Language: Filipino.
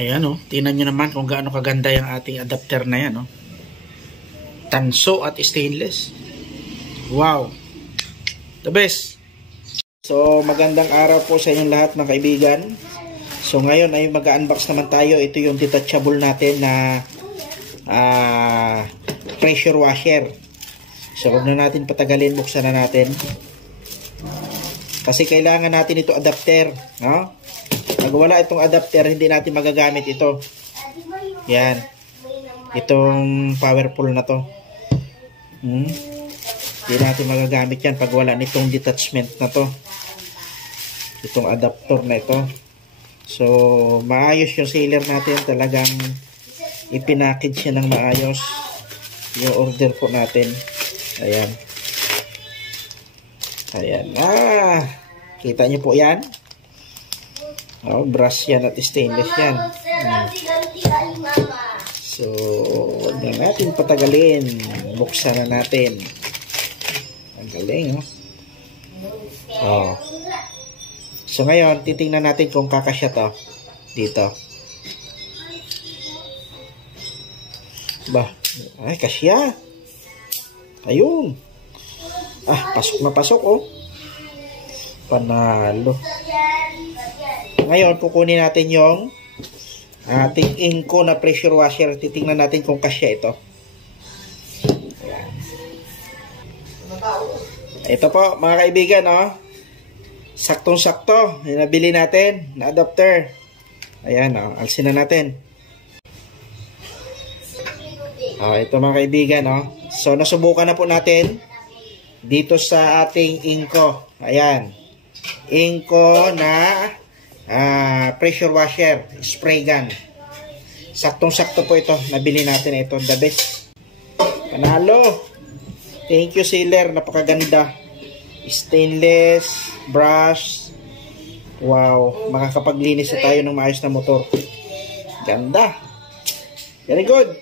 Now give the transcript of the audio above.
Ayan o, tingnan nyo naman kung gaano kaganda yung ating adapter na yan o. Tanso at stainless. Wow, the best. So magandang araw po sa inyong lahat mga kaibigan. So ngayon ay mag-unbox naman tayo. Ito yung detachable natin na pressure washer. So huwag na natin patagalin, buksan na natin. Kasi kailangan natin ito adapter, no? Pag wala itong adapter, hindi natin magagamit ito. Yan. Itong powerful na to. Hindi natin magagamit yan pag wala nitong detachment na to. Itong adapter na ito. So, maayos yung sealer natin. Talagang ipinackage siya ng maayos. Yung order po natin. Ayan. Ayan. Kita nyo po yan. Brass yan at stainless yan. So, huwag na natin patagalin. Buksan na natin. Ang galing, So, ngayon, titingnan natin kung kakasya to. Dito. Ay, kasya. Ayun. Pasok na pasok, Panalo. Ngayon, kukunin natin yung ating Inco na pressure washer. Titingnan natin kung kasya ito. Ayan. Ito po, mga kaibigan, saktong-sakto. Yung nabili natin na adapter. Ayan, alsin na natin. Ito mga kaibigan, So, nasubukan na po natin dito sa ating Inco. Ayan. Inco na pressure washer, spray gun. Saktong-sakto po ito. Nabili natin ito. The best. Panalo. Thank you, sealer. Napakaganda. Stainless, brush. Wow. Makakapaglinis na tayo ng maayos na motor. Ganda. Very good.